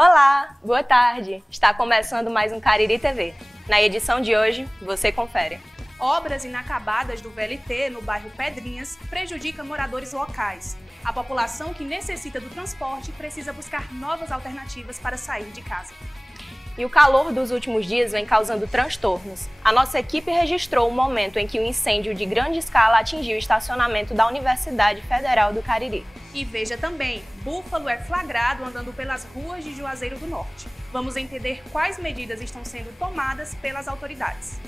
Olá, boa tarde. Está começando mais um Cariri TV. Na edição de hoje, você confere. Obras inacabadas do VLT no bairro Pedrinhas prejudicam moradores locais. A população que necessita do transporte precisa buscar novas alternativas para sair de casa. E o calor dos últimos dias vem causando transtornos. A nossa equipe registrou o momento em que um incêndio de grande escala atingiu o estacionamento da Universidade Federal do Cariri. E veja também, búfalo é flagrado andando pelas ruas de Juazeiro do Norte. Vamos entender quais medidas estão sendo tomadas pelas autoridades.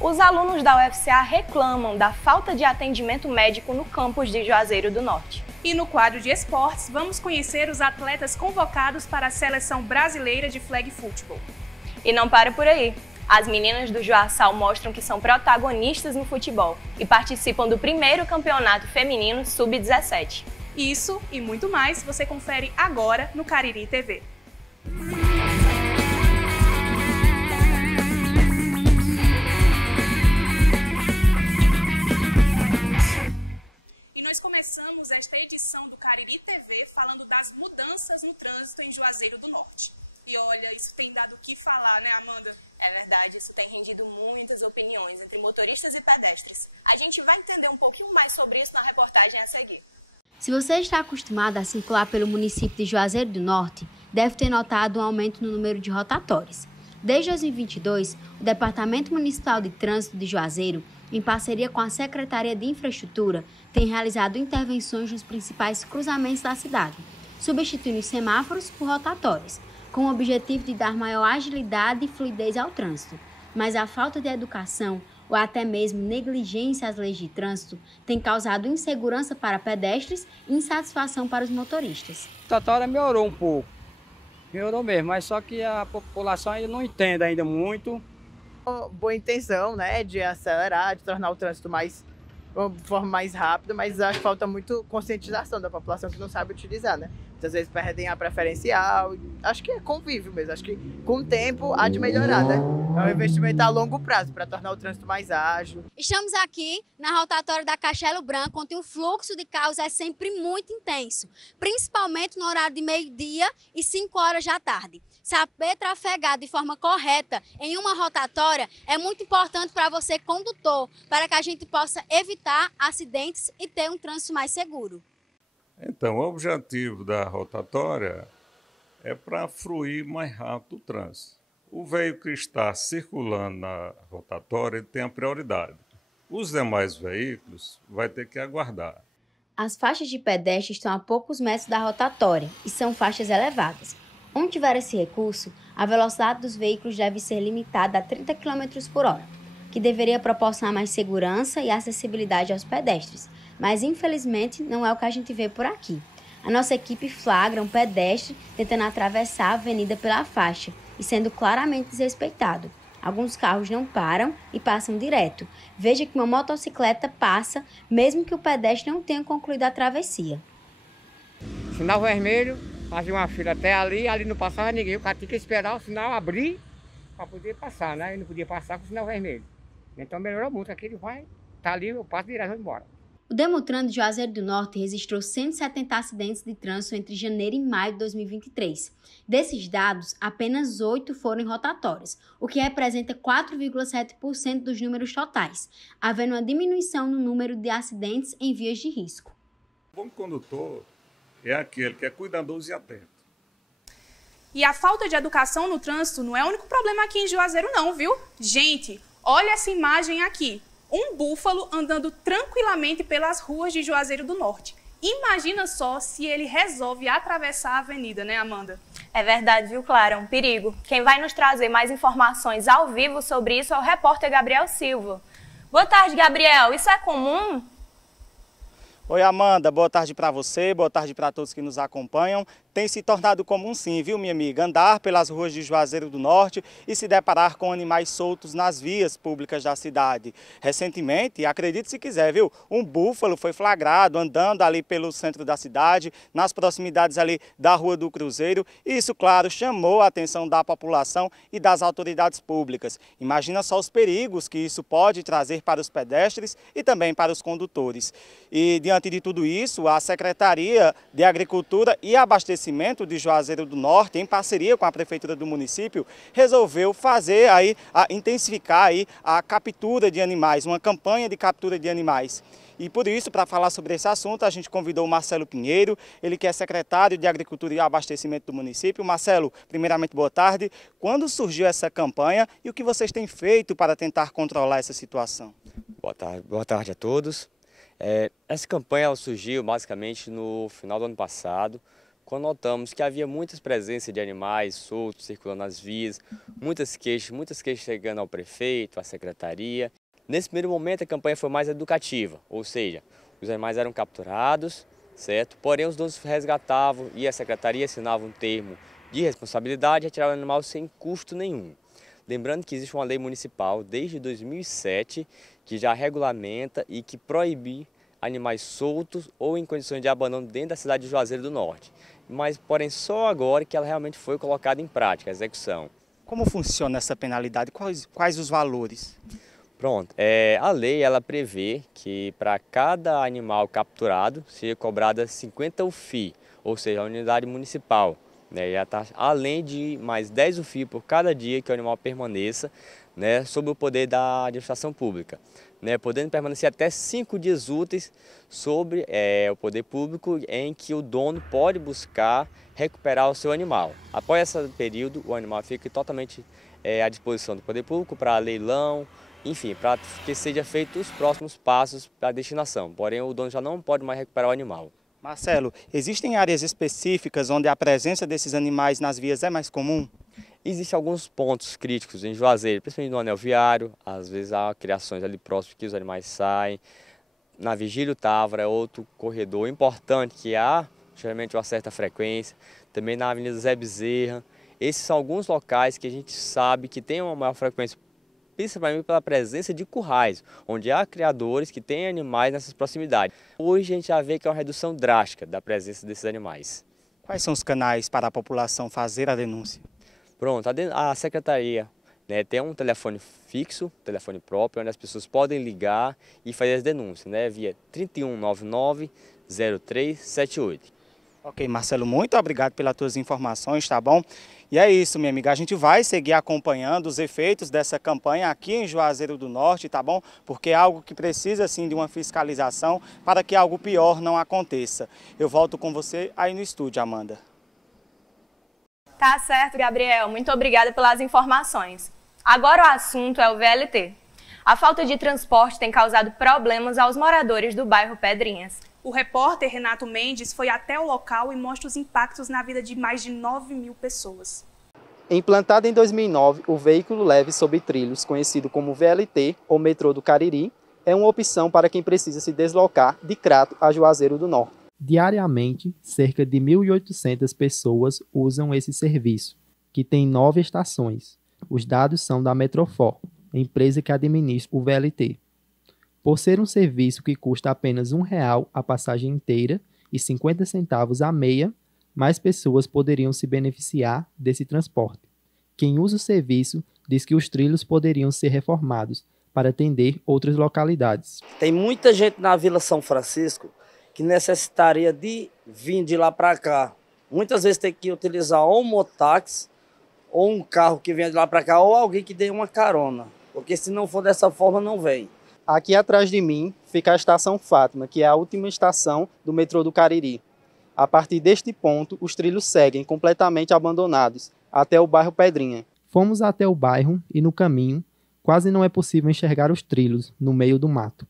Os alunos da UFCA reclamam da falta de atendimento médico no campus de Juazeiro do Norte. E no quadro de esportes, vamos conhecer os atletas convocados para a Seleção Brasileira de Flag Football. E não para por aí. As meninas do Joaçal mostram que são protagonistas no futebol e participam do primeiro campeonato feminino sub-17. Isso e muito mais você confere agora no Cariri TV. Começamos esta edição do Cariri TV falando das mudanças no trânsito em Juazeiro do Norte. E olha, isso tem dado o que falar, né, Amanda? É verdade, isso tem rendido muitas opiniões entre motoristas e pedestres. A gente vai entender um pouquinho mais sobre isso na reportagem a seguir. Se você está acostumado a circular pelo município de Juazeiro do Norte, deve ter notado um aumento no número de rotatórios. Desde 2022, o Departamento Municipal de Trânsito de Juazeiro, em parceria com a Secretaria de Infraestrutura, tem realizado intervenções nos principais cruzamentos da cidade, substituindo os semáforos por rotatórios, com o objetivo de dar maior agilidade e fluidez ao trânsito. Mas a falta de educação ou até mesmo negligência às leis de trânsito tem causado insegurança para pedestres e insatisfação para os motoristas. A rotatória melhorou um pouco, melhorou mesmo, mas só que a população ainda não entende ainda muito. Boa intenção, né, de acelerar, de tornar o trânsito de forma mais rápida, mas acho que falta muito conscientização da população que não sabe utilizar, né? Muitas vezes perdem a preferencial, acho que é convívio mesmo, acho que com o tempo há de melhorar, né? É um investimento a longo prazo para tornar o trânsito mais ágil. Estamos aqui na rotatória da Castelo Branco, onde o fluxo de carros é sempre muito intenso, principalmente no horário de meio-dia e 5 horas da tarde. Saber trafegar de forma correta em uma rotatória é muito importante para você, condutor, para que a gente possa evitar acidentes e ter um trânsito mais seguro. Então, o objetivo da rotatória é para fluir mais rápido o trânsito. O veículo que está circulando na rotatória tem a prioridade. Os demais veículos vão ter que aguardar. As faixas de pedestre estão a poucos metros da rotatória e são faixas elevadas. Onde tiver esse recurso, a velocidade dos veículos deve ser limitada a 30 km por hora, que deveria proporcionar mais segurança e acessibilidade aos pedestres, mas infelizmente não é o que a gente vê por aqui. A nossa equipe flagra um pedestre tentando atravessar a avenida pela faixa e sendo claramente desrespeitado. Alguns carros não param e passam direto. Veja que uma motocicleta passa, mesmo que o pedestre não tenha concluído a travessia. Sinal vermelho, fazia uma fila até ali não passava ninguém. O cara tinha que esperar o sinal abrir para poder passar, né? Ele não podia passar com o sinal vermelho. Então melhorou muito, aqui ele vai, tá ali, eu passo direto e vou embora. O Demutran de Juazeiro do Norte registrou 170 acidentes de trânsito entre janeiro e maio de 2023. Desses dados, apenas 8 foram em rotatórios, o que representa 4,7% dos números totais, havendo uma diminuição no número de acidentes em vias de risco. O bom condutor é aquele que é cuidadoso e atento. E a falta de educação no trânsito não é o único problema aqui em Juazeiro não, viu? Gente, olha essa imagem aqui. Um búfalo andando tranquilamente pelas ruas de Juazeiro do Norte. Imagina só se ele resolve atravessar a avenida, né, Amanda? É verdade, viu, Clara? Um perigo. Quem vai nos trazer mais informações ao vivo sobre isso é o repórter Gabriel Silva. Boa tarde, Gabriel. Isso é comum? Oi, Amanda. Boa tarde para você, boa tarde para todos que nos acompanham. Tem se tornado comum sim, viu, minha amiga, andar pelas ruas de Juazeiro do Norte e se deparar com animais soltos nas vias públicas da cidade. Recentemente, acredite se quiser, viu, um búfalo foi flagrado andando ali pelo centro da cidade, nas proximidades ali da Rua do Cruzeiro, e isso, claro, chamou a atenção da população e das autoridades públicas. Imagina só os perigos que isso pode trazer para os pedestres e também para os condutores. E, diante de tudo isso, a Secretaria de Agricultura e Abastecimento Abastecimento de Juazeiro do Norte, em parceria com a Prefeitura do município, resolveu fazer aí, intensificar aí a captura de animais, uma campanha de captura de animais. E por isso, para falar sobre esse assunto, a gente convidou o Marcelo Pinheiro, ele que é secretário de Agricultura e Abastecimento do município. Marcelo, primeiramente, boa tarde. Quando surgiu essa campanha e o que vocês têm feito para tentar controlar essa situação? Boa tarde a todos. Essa campanha surgiu basicamente no final do ano passado, quando notamos que havia muitas presenças de animais soltos circulando nas vias, muitas queixas chegando ao prefeito, à secretaria. Nesse primeiro momento a campanha foi mais educativa, ou seja, os animais eram capturados, certo? Porém os donos resgatavam e a secretaria assinava um termo de responsabilidade e retiravam o animal sem custo nenhum. Lembrando que existe uma lei municipal desde 2007 que já regulamenta e que proíbe animais soltos ou em condições de abandono dentro da cidade de Juazeiro do Norte. Mas, porém, só agora que ela realmente foi colocada em prática, a execução. Como funciona essa penalidade? Quais os valores? Pronto, a lei ela prevê que para cada animal capturado seja cobrada 50 UFI, ou seja, a unidade municipal. E a taxa, além de mais 10 UFI por cada dia que o animal permaneça, sob o poder da administração pública, podendo permanecer até 5 dias úteis sobre o poder público em que o dono pode buscar recuperar o seu animal. Após esse período, o animal fica totalmente à disposição do poder público para leilão, enfim, para que seja feito os próximos passos para a destinação. Porém, o dono já não pode mais recuperar o animal. Marcelo, existem áreas específicas onde a presença desses animais nas vias é mais comum? Existem alguns pontos críticos em Juazeiro, principalmente no anel viário, às vezes há criações ali próximas que os animais saem. Na Vigílio Távora é outro corredor importante que há geralmente uma certa frequência. Também na Avenida Zé Bezerra. Esses são alguns locais que a gente sabe que tem uma maior frequência, principalmente pela presença de currais, onde há criadores que têm animais nessas proximidades. Hoje a gente já vê que é uma redução drástica da presença desses animais. Quais são os canais para a população fazer a denúncia? Pronto, a secretaria tem um telefone fixo, telefone próprio, onde as pessoas podem ligar e fazer as denúncias, via 3199-0378. Ok, Marcelo, muito obrigado pelas tuas informações, tá bom? E é isso, minha amiga, a gente vai seguir acompanhando os efeitos dessa campanha aqui em Juazeiro do Norte, tá bom? Porque é algo que precisa, sim, de uma fiscalização para que algo pior não aconteça. Eu volto com você aí no estúdio, Amanda. Tá certo, Gabriel. Muito obrigada pelas informações. Agora o assunto é o VLT. A falta de transporte tem causado problemas aos moradores do bairro Pedrinhas. O repórter Renato Mendes foi até o local e mostra os impactos na vida de mais de 9.000 pessoas. Implantado em 2009, o veículo leve sobre trilhos, conhecido como VLT ou metrô do Cariri, é uma opção para quem precisa se deslocar de Crato a Juazeiro do Norte. Diariamente, cerca de 1.800 pessoas usam esse serviço, que tem 9 estações. Os dados são da Metrofor, empresa que administra o VLT. Por ser um serviço que custa apenas R$1 a passagem inteira e 50 centavos a meia, mais pessoas poderiam se beneficiar desse transporte. Quem usa o serviço diz que os trilhos poderiam ser reformados para atender outras localidades. Tem muita gente na Vila São Francisco que necessitaria de vir de lá para cá. Muitas vezes tem que utilizar ou um mototáxi, ou um carro que venha de lá para cá, ou alguém que dê uma carona, porque se não for dessa forma não vem. Aqui atrás de mim fica a Estação Fátima, que é a última estação do metrô do Cariri. A partir deste ponto, os trilhos seguem completamente abandonados, até o bairro Pedrinha. Fomos até o bairro e no caminho, quase não é possível enxergar os trilhos no meio do mato.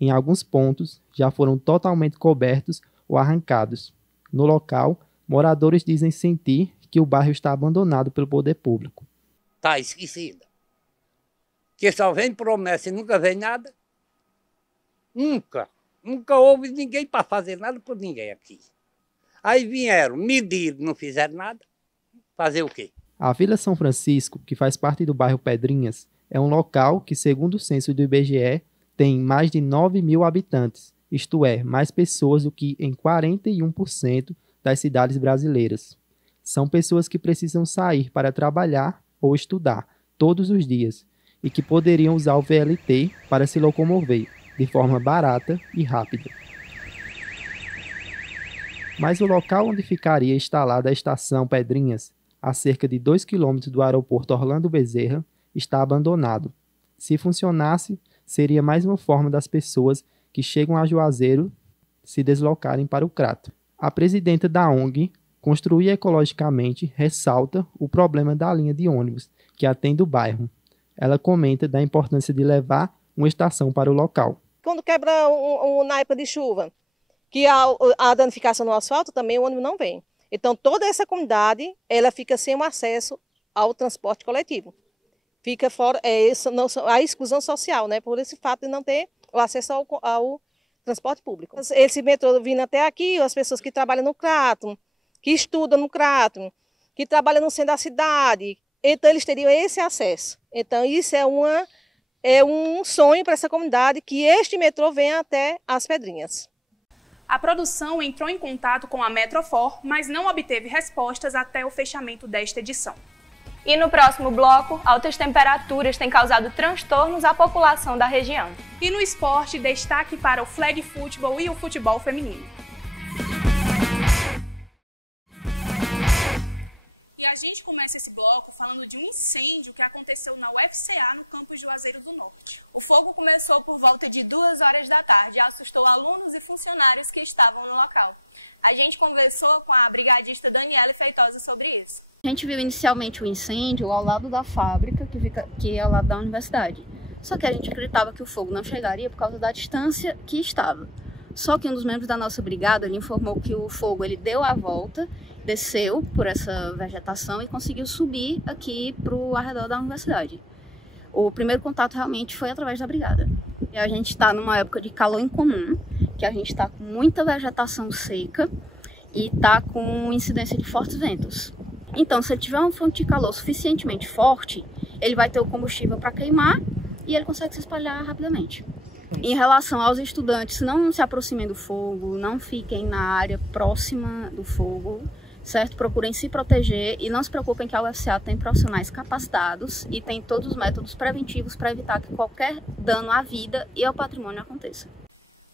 Em alguns pontos, já foram totalmente cobertos ou arrancados. No local, moradores dizem sentir que o bairro está abandonado pelo poder público. Está esquecida. Que só vem promessa e nunca vem nada. Nunca houve ninguém para fazer nada por ninguém aqui. Aí vieram, mediram, não fizeram nada. Fazer o quê? A Vila São Francisco, que faz parte do bairro Pedrinhas, é um local que, segundo o censo do IBGE, tem mais de 9.000 habitantes, isto é, mais pessoas do que em 41% das cidades brasileiras. São pessoas que precisam sair para trabalhar ou estudar todos os dias e que poderiam usar o VLT para se locomover de forma barata e rápida. Mas o local onde ficaria instalada a estação Pedrinhas, a cerca de 2 km do aeroporto Orlando Bezerra, está abandonado. Se funcionasse, seria mais uma forma das pessoas que chegam a Juazeiro se deslocarem para o Crato. A presidenta da ONG, Construir Ecologicamente, ressalta o problema da linha de ônibus que atende o bairro. Ela comenta da importância de levar uma estação para o local. Quando quebra na época de chuva, que a danificação no asfalto, também o ônibus não vem. Então, toda essa comunidade, ela fica sem o acesso ao transporte coletivo. Fica fora a exclusão social, né? Por esse fato de não ter o acesso ao transporte público. Esse metrô vindo até aqui, as pessoas que trabalham no Crato, que estudam no Crato, que trabalham no centro da cidade, então eles teriam esse acesso. Então, isso é um sonho para essa comunidade, que este metrô venha até as Pedrinhas. A produção entrou em contato com a Metrofor, mas não obteve respostas até o fechamento desta edição. E no próximo bloco, altas temperaturas têm causado transtornos à população da região. E no esporte, destaque para o flag futebol e o futebol feminino. E a gente começa esse bloco falando de um incêndio que aconteceu na UFCA, no campus Juazeiro do Norte. O fogo começou por volta de 2 horas da tarde e assustou alunos e funcionários que estavam no local. A gente conversou com a brigadista Daniela Feitosa sobre isso. A gente viu inicialmente o incêndio ao lado da fábrica, que é ao lado da universidade. Só que a gente acreditava que o fogo não chegaria por causa da distância que estava. Só que um dos membros da nossa brigada ele informou que o fogo ele deu a volta, desceu por essa vegetação e conseguiu subir aqui para o arredor da universidade. O primeiro contato realmente foi através da brigada. E a gente está numa época de calor incomum, que a gente está com muita vegetação seca e está com incidência de fortes ventos. Então, se ele tiver uma fonte de calor suficientemente forte, ele vai ter o combustível para queimar e ele consegue se espalhar rapidamente. Em relação aos estudantes, não se aproximem do fogo, não fiquem na área próxima do fogo, certo? Procurem se proteger e não se preocupem que a UFCA tem profissionais capacitados e tem todos os métodos preventivos para evitar que qualquer dano à vida e ao patrimônio aconteça.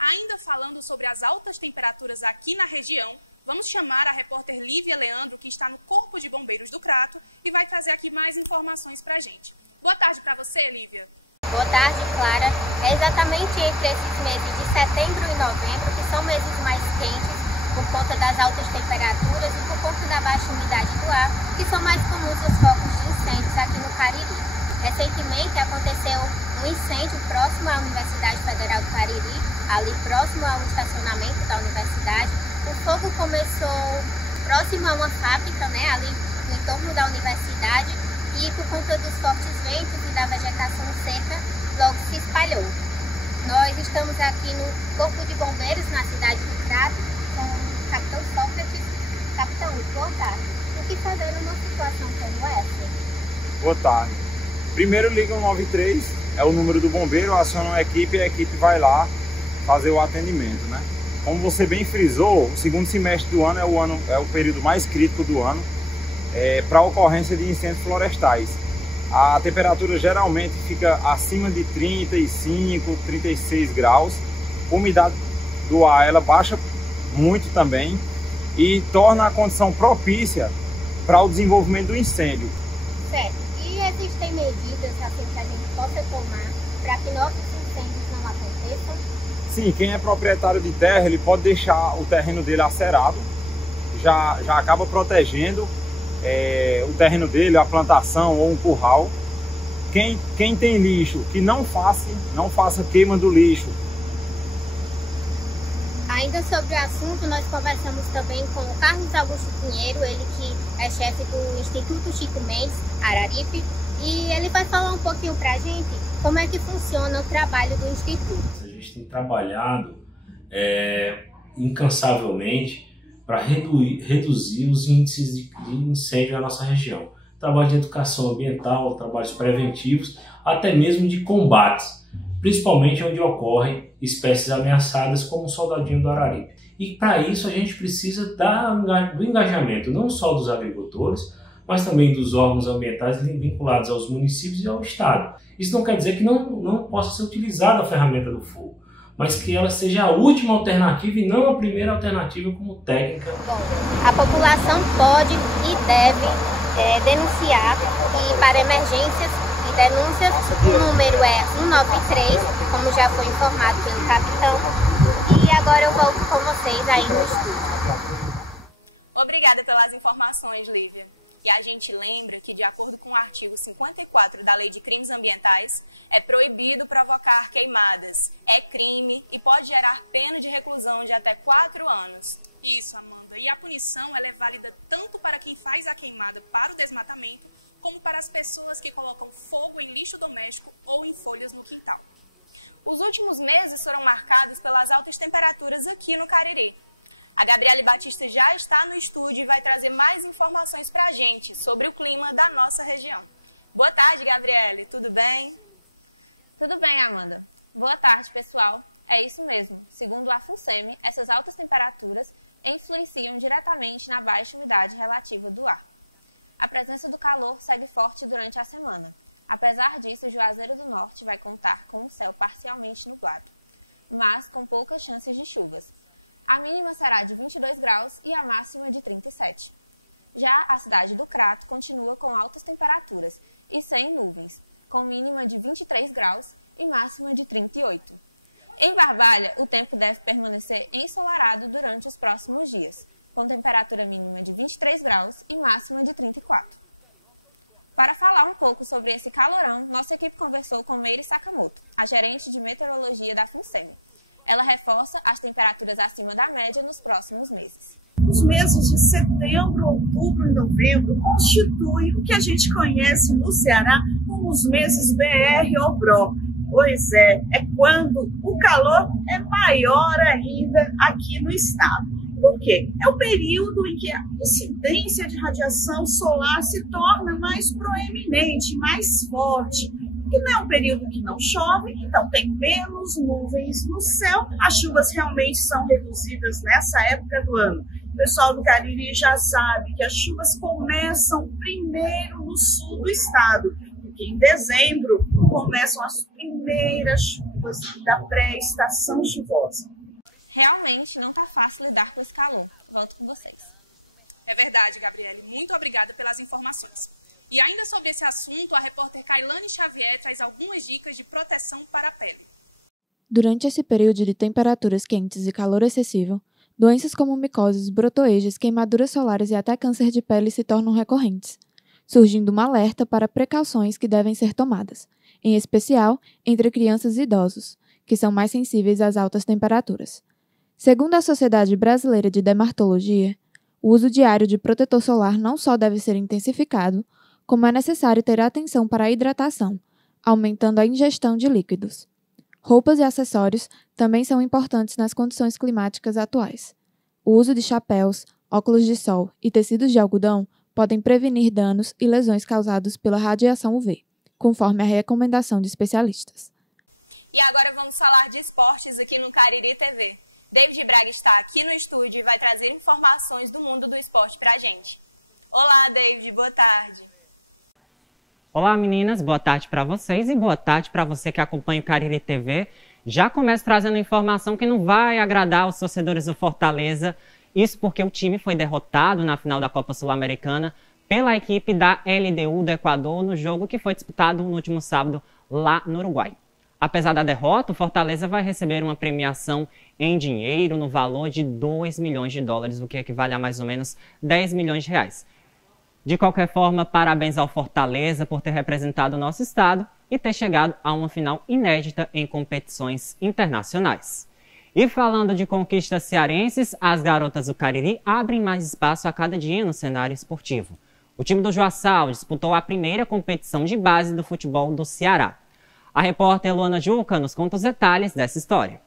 Ainda falando sobre as altas temperaturas aqui na região, vamos chamar a repórter Lívia Leandro, que está no Corpo de Bombeiros do Crato, e vai trazer aqui mais informações para a gente. Boa tarde para você, Lívia. Boa tarde, Clara. É exatamente entre esses meses de setembro e novembro, que são meses mais quentes, por conta das altas temperaturas e por conta da baixa umidade do ar, que são mais comuns os focos de incêndios aqui no Cariri. Recentemente aconteceu um incêndio próximo à Universidade Federal do Cariri, ali próximo ao estacionamento da universidade. O fogo começou próximo a uma fábrica, né, ali no entorno da universidade, e por conta dos fortes ventos e da vegetação seca, logo se espalhou. Nós estamos aqui no Corpo de Bombeiros, na cidade do Crato, com o Capitão Sócrates. Capitão, boa tarde. O que fazer numa situação como essa? Boa tarde. Primeiro liga o 93, é o número do bombeiro, aciona a equipe e a equipe vai lá fazer o atendimento, né? Como você bem frisou, o segundo semestre do ano é o período mais crítico do ano para a ocorrência de incêndios florestais. A temperatura geralmente fica acima de 35, 36 graus. A umidade do ar ela baixa muito também e torna a condição propícia para o desenvolvimento do incêndio. Certo. E existem medidas assim que a gente possa tomar para que nossos incêndios não aconteçam? Sim, quem é proprietário de terra, ele pode deixar o terreno dele acerado, já acaba protegendo o terreno dele, a plantação ou um curral. Quem tem lixo, que não faça queima do lixo. Ainda sobre o assunto, nós conversamos também com o Carlos Augusto Pinheiro, ele que é chefe do Instituto Chico Mendes, Araripe, e ele vai falar um pouquinho para a gente como é que funciona o trabalho do Instituto. A gente tem trabalhado incansavelmente para reduzir os índices de incêndio na nossa região. Trabalho de educação ambiental, trabalhos preventivos, até mesmo de combates, principalmente onde ocorrem espécies ameaçadas como o soldadinho do Araripe. E para isso a gente precisa do engajamento não só dos agricultores, mas também dos órgãos ambientais vinculados aos municípios e ao Estado. Isso não quer dizer que não possa ser utilizada a ferramenta do fogo, mas que ela seja a última alternativa e não a primeira alternativa como técnica. A população pode e deve denunciar, e para emergências e denúncias o número é 193, como já foi informado pelo capitão. E agora eu volto com vocês aí no estúdio. Obrigada pelas informações, Lívia. E a gente lembra que, de acordo com o artigo 54 da Lei de Crimes Ambientais, é proibido provocar queimadas. É crime e pode gerar pena de reclusão de até 4 anos. Isso, Amanda. E a punição ela é válida tanto para quem faz a queimada para o desmatamento, como para as pessoas que colocam fogo em lixo doméstico ou em folhas no quintal. Os últimos meses foram marcados pelas altas temperaturas aqui no Cariri. A Gabriele Batista já está no estúdio e vai trazer mais informações para a gente sobre o clima da nossa região. Boa tarde, Gabriele. Tudo bem? Tudo bem, Amanda. Boa tarde, pessoal. É isso mesmo. Segundo a FUNSEMI, essas altas temperaturas influenciam diretamente na baixa umidade relativa do ar. A presença do calor segue forte durante a semana. Apesar disso, Juazeiro do Norte vai contar com o céu parcialmente nublado, mas com poucas chances de chuvas. A mínima será de 22 graus e a máxima de 37. Já a cidade do Crato continua com altas temperaturas e sem nuvens, com mínima de 23 graus e máxima de 38. Em Barbalha, o tempo deve permanecer ensolarado durante os próximos dias, com temperatura mínima de 23 graus e máxima de 34. Para falar um pouco sobre esse calorão, nossa equipe conversou com Meire Sakamoto, a gerente de meteorologia da FUNSEMI. Ela reforça as temperaturas acima da média nos próximos meses. Os meses de setembro, outubro e novembro constituem o que a gente conhece no Ceará como os meses BR ou BRO. Pois é quando o calor é maior ainda aqui no estado. Por quê? É o período em que a incidência de radiação solar se torna mais proeminente, mais forte. E não é um período que não chove, então tem menos nuvens no céu. As chuvas realmente são reduzidas nessa época do ano. O pessoal do Cariri já sabe que as chuvas começam primeiro no sul do estado, porque em dezembro começam as primeiras chuvas da pré-estação chuvosa. Realmente não está fácil lidar com esse calor. Volto com vocês. É verdade, Gabriele. Muito obrigada pelas informações. E ainda sobre esse assunto, a repórter Kailane Xavier traz algumas dicas de proteção para a pele. Durante esse período de temperaturas quentes e calor excessivo, doenças como micoses, brotoejas, queimaduras solares e até câncer de pele se tornam recorrentes, surgindo um alerta para precauções que devem ser tomadas, em especial entre crianças e idosos, que são mais sensíveis às altas temperaturas. Segundo a Sociedade Brasileira de Dermatologia, o uso diário de protetor solar não só deve ser intensificado, como é necessário ter atenção para a hidratação, aumentando a ingestão de líquidos. Roupas e acessórios também são importantes nas condições climáticas atuais. O uso de chapéus, óculos de sol e tecidos de algodão podem prevenir danos e lesões causados pela radiação UV, conforme a recomendação de especialistas. E agora vamos falar de esportes aqui no Cariri TV. David Braga está aqui no estúdio e vai trazer informações do mundo do esporte pra gente. Olá, David, boa tarde. Olá, meninas, boa tarde para vocês e boa tarde para você que acompanha o Cariri TV. Já começo trazendo informação que não vai agradar os torcedores do Fortaleza. Isso porque o time foi derrotado na final da Copa Sul-Americana pela equipe da LDU do Equador no jogo que foi disputado no último sábado lá no Uruguai. Apesar da derrota, o Fortaleza vai receber uma premiação em dinheiro no valor de 2 milhões de dólares, o que equivale a mais ou menos 10 milhões de reais. De qualquer forma, parabéns ao Fortaleza por ter representado o nosso estado e ter chegado a uma final inédita em competições internacionais. E falando de conquistas cearenses, as garotas do Cariri abrem mais espaço a cada dia no cenário esportivo. O time do Joaçal disputou a primeira competição de base do futebol do Ceará. A repórter Luana Juca nos conta os detalhes dessa história.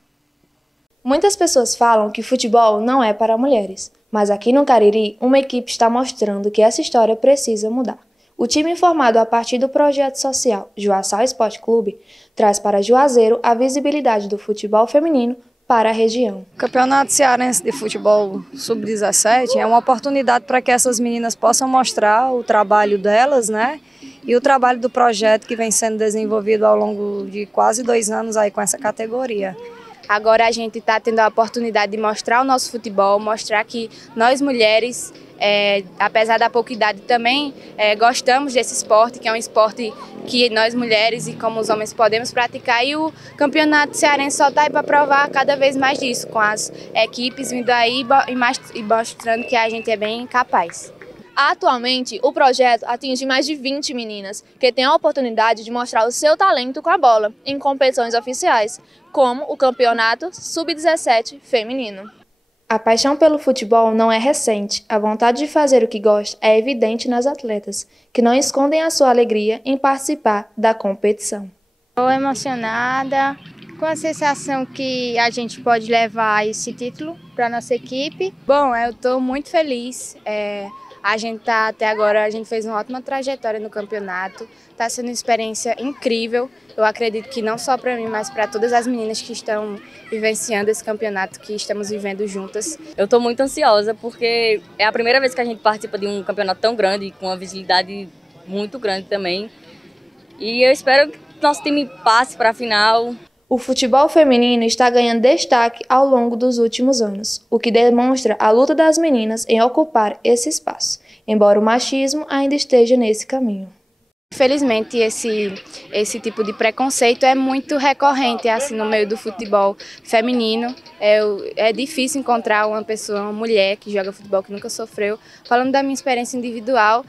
Muitas pessoas falam que futebol não é para mulheres, mas aqui no Cariri, uma equipe está mostrando que essa história precisa mudar. O time formado a partir do projeto social Joaçal Esporte Clube traz para Juazeiro a visibilidade do futebol feminino para a região. O Campeonato Cearense de Futebol Sub-17 é uma oportunidade para que essas meninas possam mostrar o trabalho delas, né? E o trabalho do projeto que vem sendo desenvolvido ao longo de quase 2 anos aí com essa categoria. Agora a gente está tendo a oportunidade de mostrar o nosso futebol, mostrar que nós mulheres, apesar da pouca idade também, gostamos desse esporte, que é um esporte que nós mulheres e como os homens podemos praticar. E o campeonato cearense só está aí para provar cada vez mais disso, com as equipes vindo aí e mostrando que a gente é bem capaz. Atualmente, o projeto atinge mais de 20 meninas que têm a oportunidade de mostrar o seu talento com a bola em competições oficiais, como o Campeonato Sub-17 Feminino. A paixão pelo futebol não é recente. A vontade de fazer o que gosta é evidente nas atletas, que não escondem a sua alegria em participar da competição. Estou emocionada, com a sensação que a gente pode levar esse título para a nossa equipe. Bom, eu estou muito feliz. A gente até agora, a gente fez uma ótima trajetória no campeonato. Está sendo uma experiência incrível. Eu acredito que não só para mim, mas para todas as meninas que estão vivenciando esse campeonato que estamos vivendo juntas. Eu estou muito ansiosa porque é a primeira vez que a gente participa de um campeonato tão grande, com uma visibilidade muito grande também. E eu espero que nosso time passe para a final. O futebol feminino está ganhando destaque ao longo dos últimos anos, o que demonstra a luta das meninas em ocupar esse espaço, embora o machismo ainda esteja nesse caminho. Infelizmente, esse tipo de preconceito é muito recorrente assim, no meio do futebol feminino. É difícil encontrar uma pessoa, uma mulher que joga futebol que nunca sofreu. Falando da minha experiência individual,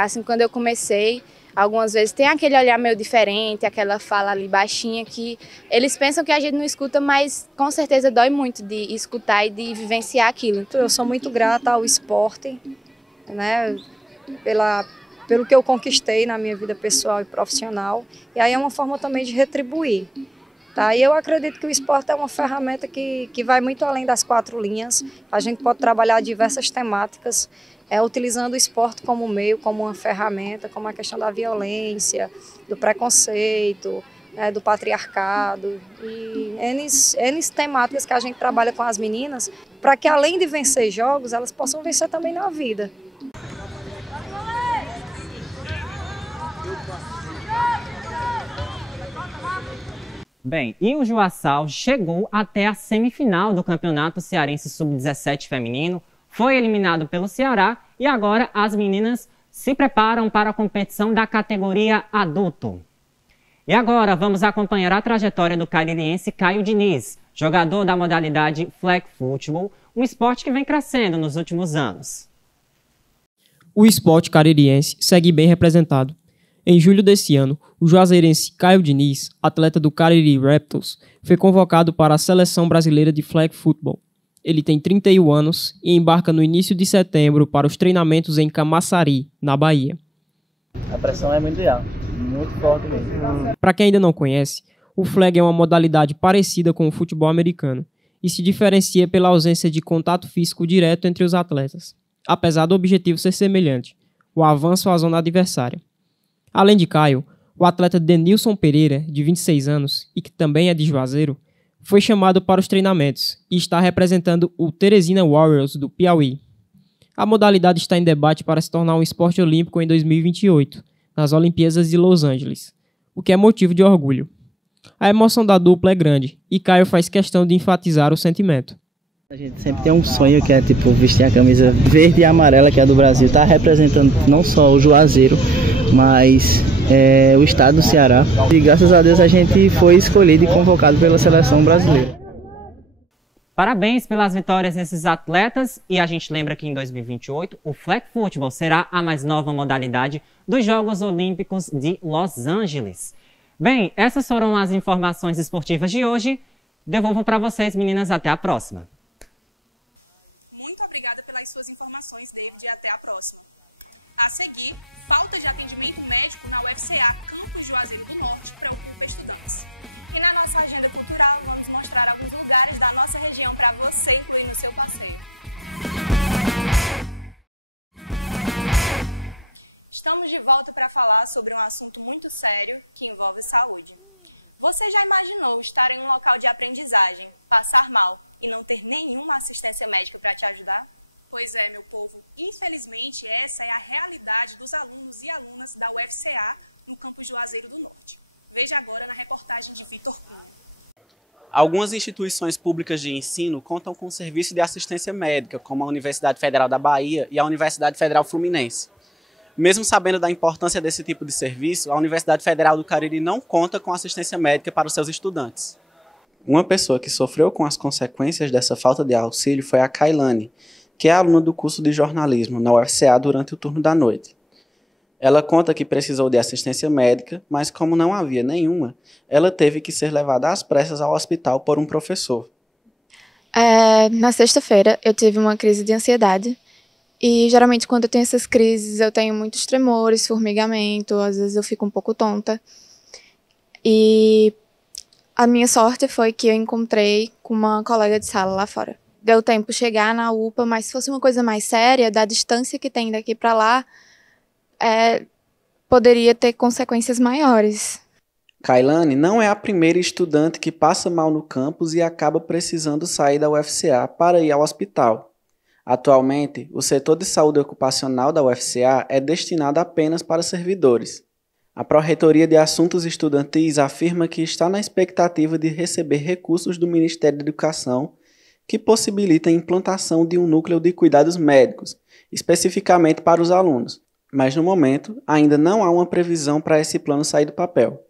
assim, quando eu comecei, algumas vezes tem aquele olhar meio diferente, aquela fala ali baixinha que eles pensam que a gente não escuta, mas com certeza dói muito de escutar e de vivenciar aquilo. Eu sou muito grata ao esporte, né, pelo que eu conquistei na minha vida pessoal e profissional, e aí é uma forma também de retribuir. Tá? E eu acredito que o esporte é uma ferramenta que vai muito além das 4 linhas. A gente pode trabalhar diversas temáticas, utilizando o esporte como meio, como uma ferramenta, como a questão da violência, do preconceito, do patriarcado e N temáticas que a gente trabalha com as meninas, para que além de vencer jogos, elas possam vencer também na vida. Bem, e o Juaçal chegou até a semifinal do Campeonato Cearense Sub-17 Feminino, foi eliminado pelo Ceará e agora as meninas se preparam para a competição da categoria adulto. E agora vamos acompanhar a trajetória do caririense Caio Diniz, jogador da modalidade Flag Football, um esporte que vem crescendo nos últimos anos. O esporte caririense segue bem representado. Em julho desse ano, o juazeirense Caio Diniz, atleta do Cariri Raptors, foi convocado para a Seleção Brasileira de Flag Football. Ele tem 31 anos e embarca no início de setembro para os treinamentos em Camaçari, na Bahia. A pressão é muito alta, muito forte mesmo. Para quem ainda não conhece, o flag é uma modalidade parecida com o futebol americano e se diferencia pela ausência de contato físico direto entre os atletas, apesar do objetivo ser semelhante, o avanço à zona adversária. Além de Caio, o atleta Denilson Pereira, de 26 anos e que também é de Juazeiro, foi chamado para os treinamentos e está representando o Teresina Warriors do Piauí. A modalidade está em debate para se tornar um esporte olímpico em 2028, nas Olimpíadas de Los Angeles, o que é motivo de orgulho. A emoção da dupla é grande e Caio faz questão de enfatizar o sentimento. A gente sempre tem um sonho que é vestir a camisa verde e amarela, que é a do Brasil, está representando não só o Juazeiro, mas o estado do Ceará. E graças a Deus a gente foi escolhido e convocado pela seleção brasileira. Parabéns pelas vitórias desses atletas e a gente lembra que em 2028 o Flag Football será a mais nova modalidade dos Jogos Olímpicos de Los Angeles. Bem, essas foram as informações esportivas de hoje. Devolvo para vocês, meninas, até a próxima. Muito obrigada pelas suas informações, David, e até a próxima. A seguir, falta de atendimento médico na UFCA, Campus Juazeiro do Norte, preocupa estudantes. E na nossa agenda cultural, vamos mostrar alguns lugares da nossa região para você incluir no seu passeio. Estamos de volta para falar sobre um assunto muito sério que envolve saúde. Você já imaginou estar em um local de aprendizagem, passar mal e não ter nenhuma assistência médica para te ajudar? Pois é, meu povo. Infelizmente, essa é a realidade dos alunos e alunas da UFCA no campus Juazeiro do Norte. Veja agora na reportagem de Vitor. Algumas instituições públicas de ensino contam com serviço de assistência médica, como a Universidade Federal da Bahia e a Universidade Federal Fluminense. Mesmo sabendo da importância desse tipo de serviço, a Universidade Federal do Cariri não conta com assistência médica para os seus estudantes. Uma pessoa que sofreu com as consequências dessa falta de auxílio foi a Kailane, que é aluna do curso de jornalismo na UFCA durante o turno da noite. Ela conta que precisou de assistência médica, mas como não havia nenhuma, ela teve que ser levada às pressas ao hospital por um professor. Na sexta-feira eu tive uma crise de ansiedade e geralmente quando eu tenho essas crises eu tenho muitos tremores, formigamento, às vezes eu fico um pouco tonta. E a minha sorte foi que eu encontrei com uma colega de sala lá fora. Deu tempo chegar na UPA, mas se fosse uma coisa mais séria, da distância que tem daqui para lá, poderia ter consequências maiores. Kailane não é a primeira estudante que passa mal no campus e acaba precisando sair da UFCA para ir ao hospital. Atualmente, o setor de saúde ocupacional da UFCA é destinado apenas para servidores. A Pró-Reitoria de Assuntos Estudantis afirma que está na expectativa de receber recursos do Ministério da Educação que possibilita a implantação de um núcleo de cuidados médicos, especificamente para os alunos. Mas, no momento, ainda não há uma previsão para esse plano sair do papel.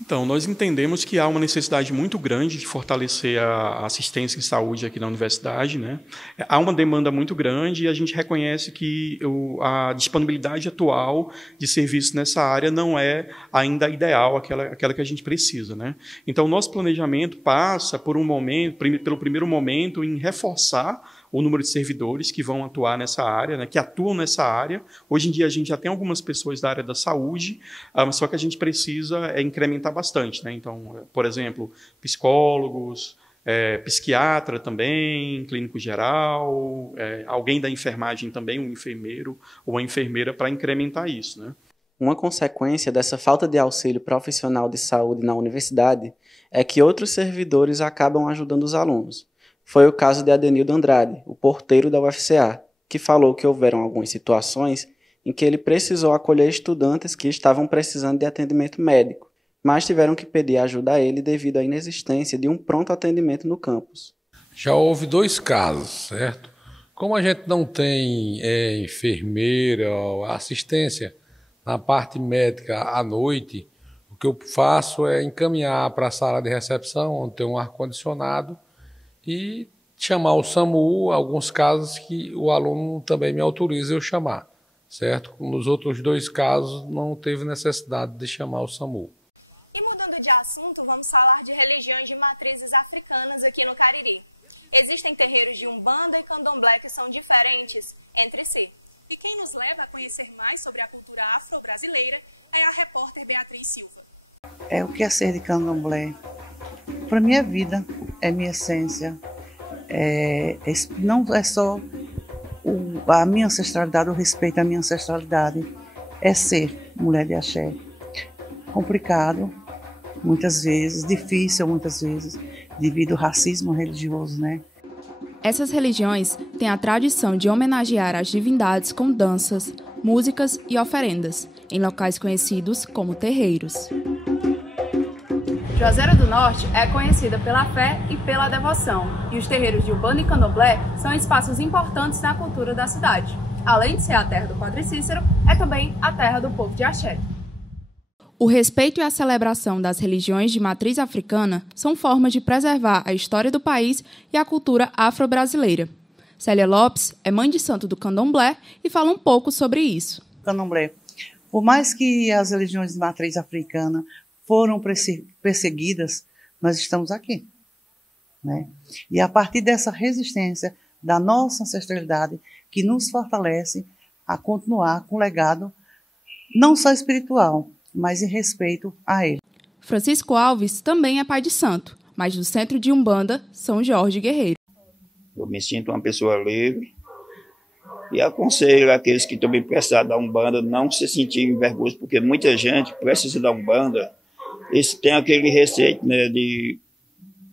Então, nós entendemos que há uma necessidade muito grande de fortalecer a assistência em saúde aqui na universidade, né? Há uma demanda muito grande e a gente reconhece que a disponibilidade atual de serviços nessa área não é ainda ideal, aquela que a gente precisa, né? Então, o nosso planejamento passa pelo primeiro momento, em reforçar o número de servidores que vão atuar nessa área, né, que atuam nessa área. Hoje em dia a gente já tem algumas pessoas da área da saúde, só que a gente precisa incrementar bastante, né? Então, por exemplo, psicólogos, psiquiatra também, clínico geral, alguém da enfermagem também, um enfermeiro ou uma enfermeira para incrementar isso, né? Uma consequência dessa falta de auxílio profissional de saúde na universidade é que outros servidores acabam ajudando os alunos. Foi o caso de Adenildo Andrade, o porteiro da UFCA, que falou que houveram algumas situações em que ele precisou acolher estudantes que estavam precisando de atendimento médico, mas tiveram que pedir ajuda a ele devido à inexistência de um pronto atendimento no campus. Já houve 2 casos, certo? Como a gente não tem enfermeira ou assistência na parte médica à noite, o que eu faço é encaminhar para a sala de recepção, onde tem um ar-condicionado, e chamar o SAMU, alguns casos que o aluno também me autoriza eu chamar, certo? Nos outros 2 casos não teve necessidade de chamar o SAMU. E mudando de assunto, vamos falar de religiões de matrizes africanas aqui no Cariri. Existem terreiros de Umbanda e Candomblé que são diferentes entre si. E quem nos leva a conhecer mais sobre a cultura afro-brasileira é a repórter Beatriz Silva. O que é ser de Candomblé? Para minha vida, é minha essência. Não é só a minha ancestralidade, o respeito à minha ancestralidade. É ser mulher de axé. Complicado, muitas vezes, difícil muitas vezes, devido ao racismo religioso, né? Essas religiões têm a tradição de homenagear as divindades com danças, músicas e oferendas, em locais conhecidos como terreiros. Juazeiro do Norte é conhecida pela fé e pela devoção, e os terreiros de Umbanda e Candomblé são espaços importantes na cultura da cidade. Além de ser a terra do Padre Cícero, é também a terra do povo de axé. O respeito e a celebração das religiões de matriz africana são formas de preservar a história do país e a cultura afro-brasileira. Célia Lopes é mãe de santo do Candomblé e fala um pouco sobre isso. Candomblé, por mais que as religiões de matriz africana foram perseguidas, nós estamos aqui, né? E a partir dessa resistência da nossa ancestralidade que nos fortalece a continuar com o legado não só espiritual, mas em respeito a ele. Francisco Alves também é pai de santo, mas do Centro de Umbanda São Jorge Guerreiro. Eu me sinto uma pessoa livre e aconselho aqueles que estão bem prestados da Umbanda não se sentirem envergonhados, porque muita gente precisa da Umbanda. Eles têm aquele receio, né, de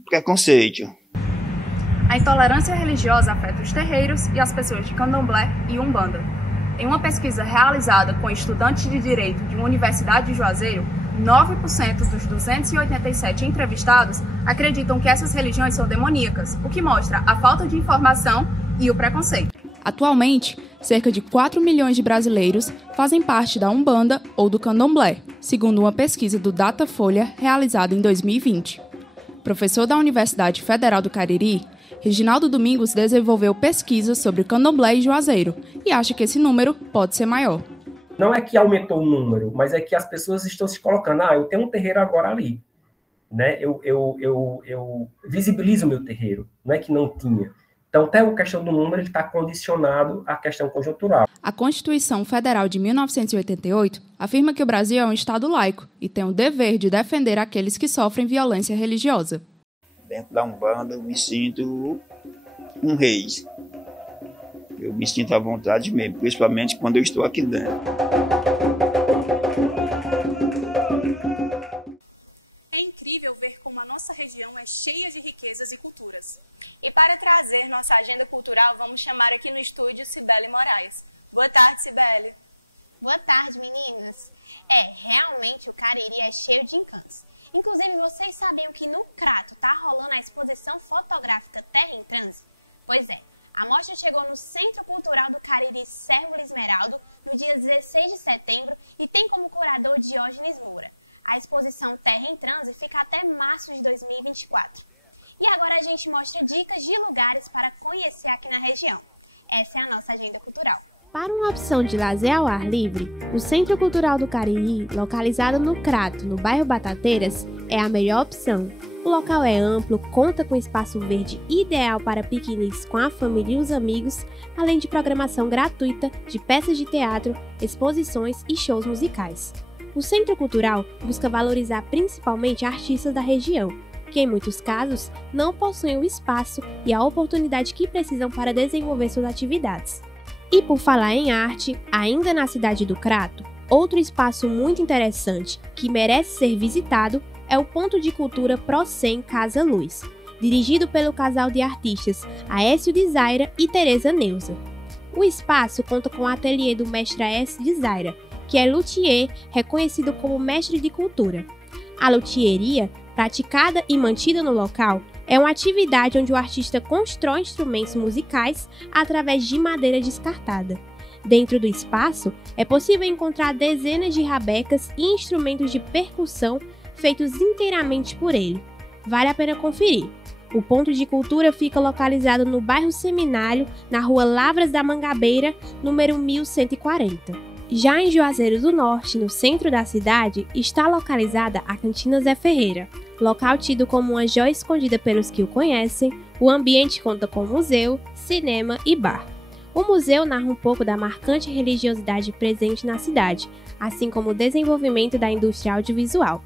preconceito. A intolerância religiosa afeta os terreiros e as pessoas de Candomblé e Umbanda. Em uma pesquisa realizada com estudantes de Direito de uma universidade de Juazeiro, 9% dos 287 entrevistados acreditam que essas religiões são demoníacas, o que mostra a falta de informação e o preconceito. Atualmente, cerca de 4 milhões de brasileiros fazem parte da Umbanda ou do Candomblé, segundo uma pesquisa do Datafolha realizada em 2020. Professor da Universidade Federal do Cariri, Reginaldo Domingos desenvolveu pesquisas sobre Candomblé e Juazeiro e acha que esse número pode ser maior. Não é que aumentou o número, mas é que as pessoas estão se colocando, eu tenho um terreiro agora ali, né? Eu visibilizo o meu terreiro, não é que não tinha. Então, até a questão do número está condicionado à questão conjuntural. A Constituição Federal de 1988 afirma que o Brasil é um Estado laico e tem o dever de defender aqueles que sofrem violência religiosa. Dentro da Umbanda, eu me sinto um rei. Eu me sinto à vontade mesmo, principalmente quando eu estou aqui dentro. É incrível ver como a nossa região é cheia de riquezas e culturas. E para trazer nossa agenda cultural, vamos chamar aqui no estúdio Cibele Moraes. Boa tarde, Cibele. Boa tarde, meninas. Realmente o Cariri é cheio de encantos. Inclusive, vocês sabiam que no Crato está rolando a exposição fotográfica Terra em Trânsito? Pois é, a mostra chegou no Centro Cultural do Cariri Cérvulo Esmeraldo no dia 16 de setembro e tem como curador Diógenes Moura. A exposição Terra em Trânsito fica até março de 2024. E agora a gente mostra dicas de lugares para conhecer aqui na região. Essa é a nossa agenda cultural. Para uma opção de lazer ao ar livre, o Centro Cultural do Cariri, localizado no Crato, no bairro Batateiras, é a melhor opção. O local é amplo, conta com espaço verde ideal para piqueniques com a família e os amigos, além de programação gratuita de peças de teatro, exposições e shows musicais. O Centro Cultural busca valorizar principalmente artistas da região, que em muitos casos não possuem o espaço e a oportunidade que precisam para desenvolver suas atividades. E por falar em arte, ainda na cidade do Crato, outro espaço muito interessante que merece ser visitado é o Ponto de Cultura Procem Casa Luz, dirigido pelo casal de artistas Aécio de Zaira e Tereza Neuza. O espaço conta com o ateliê do mestre Aécio de Zaira, que é luthier reconhecido como mestre de cultura. A luthieria, praticada e mantida no local, é uma atividade onde o artista constrói instrumentos musicais através de madeira descartada. Dentro do espaço, é possível encontrar dezenas de rabecas e instrumentos de percussão feitos inteiramente por ele. Vale a pena conferir. O Ponto de Cultura fica localizado no bairro Seminário, na rua Lavras da Mangabeira, número 1140. Já em Juazeiro do Norte, no centro da cidade, está localizada a Cantina Zé Ferreira. Local tido como uma joia escondida pelos que o conhecem, o ambiente conta com museu, cinema e bar. O museu narra um pouco da marcante religiosidade presente na cidade, assim como o desenvolvimento da indústria audiovisual.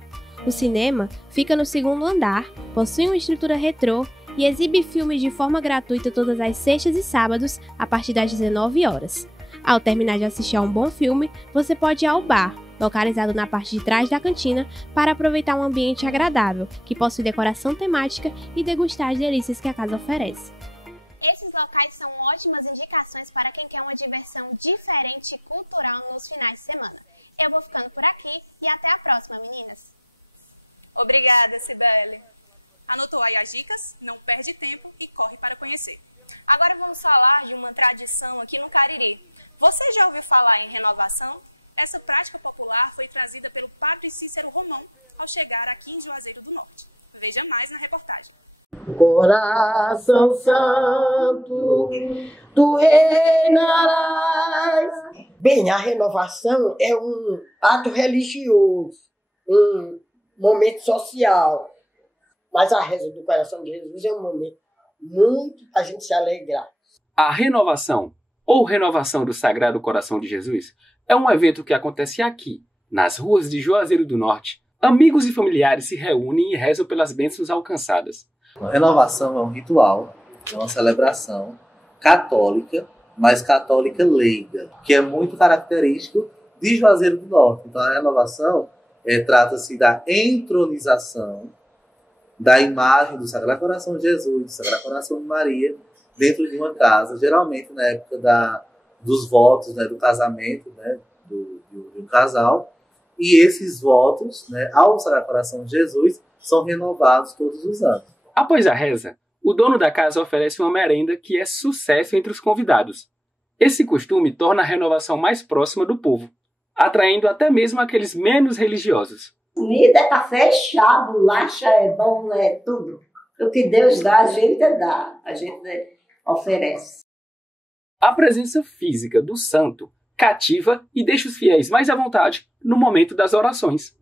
O cinema fica no segundo andar, possui uma estrutura retrô e exibe filmes de forma gratuita todas as sextas e sábados, a partir das 19 horas. Ao terminar de assistir a um bom filme, você pode ir ao bar, localizado na parte de trás da cantina, para aproveitar um ambiente agradável, que possui decoração temática e degustar as delícias que a casa oferece. Esses locais são ótimas indicações para quem quer uma diversão diferente e cultural nos finais de semana. Eu vou ficando por aqui e até a próxima, meninas! Obrigada, Cibele. Anotou aí as dicas? Não perde tempo e corre para conhecer. Agora vamos falar de uma tradição aqui no Cariri. Você já ouviu falar em renovação? Essa prática popular foi trazida pelo padre Cícero Romão ao chegar aqui em Juazeiro do Norte. Veja mais na reportagem. Coração Santo, tu reinarás. Bem, a renovação é um ato religioso, um momento social. Mas a reza do coração de Jesus é um momento muito para a gente se alegrar. A renovação, ou renovação do Sagrado Coração de Jesus, é um evento que acontece aqui, nas ruas de Juazeiro do Norte. Amigos e familiares se reúnem e rezam pelas bênçãos alcançadas. A renovação é um ritual, é uma celebração católica, mas católica leiga, que é muito característico de Juazeiro do Norte. Então a renovação trata-se da entronização da imagem do Sagrado Coração de Jesus, do Sagrado Coração de Maria, dentro de uma casa, geralmente na época dos votos, né, do casamento, né, de um casal. E esses votos, né, ao Sagrado Coração de Jesus, são renovados todos os anos. Após a reza, o dono da casa oferece uma merenda que é sucesso entre os convidados. Esse costume torna a renovação mais próxima do povo, atraindo até mesmo aqueles menos religiosos. Comida é café, chá, bolacha, é bom, é tudo. O que Deus dá, a gente oferece. A presença física do santo cativa e deixa os fiéis mais à vontade no momento das orações.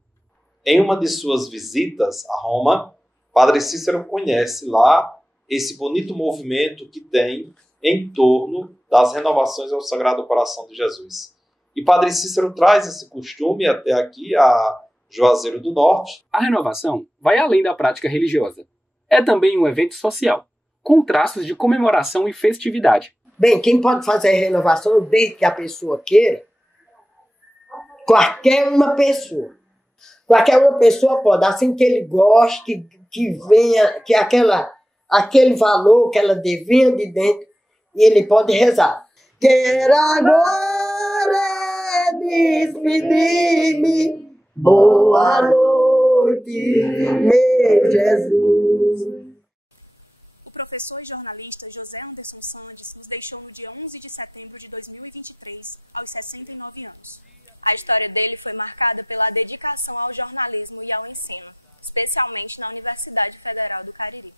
Em uma de suas visitas a Roma, Padre Cícero conhece lá esse bonito movimento que tem em torno das renovações ao Sagrado Coração de Jesus. E Padre Cícero traz esse costume até aqui a Juazeiro do Norte. A renovação vai além da prática religiosa. É também um evento social, com traços de comemoração e festividade. Bem, quem pode fazer renovação desde que a pessoa queira? Qualquer uma pessoa. Qualquer uma pessoa pode, assim que ele goste, que venha, que aquele valor que ela devia de dentro, e ele pode rezar. Quero agora despedir-me. Boa noite, meu Jesus. O professor e jornalista José Anderson Santos nos deixou no dia 11 de setembro de 2023, aos 69 anos. A história dele foi marcada pela dedicação ao jornalismo e ao ensino, especialmente na Universidade Federal do Cariri.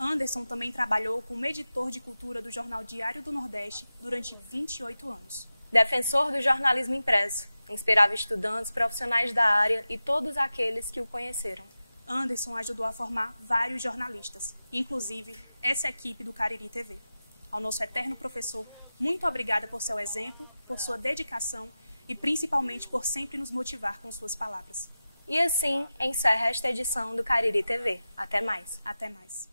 Anderson também trabalhou como editor de cultura do Jornal Diário do Nordeste durante 28 anos. Defensor do jornalismo impresso, inspirava estudantes, profissionais da área e todos aqueles que o conheceram. Anderson ajudou a formar vários jornalistas, inclusive essa equipe do Cariri TV. Ao nosso eterno professor, muito obrigada por seu exemplo, por sua dedicação e principalmente por sempre nos motivar com suas palavras. E assim encerra esta edição do Cariri TV. Até mais. Até mais.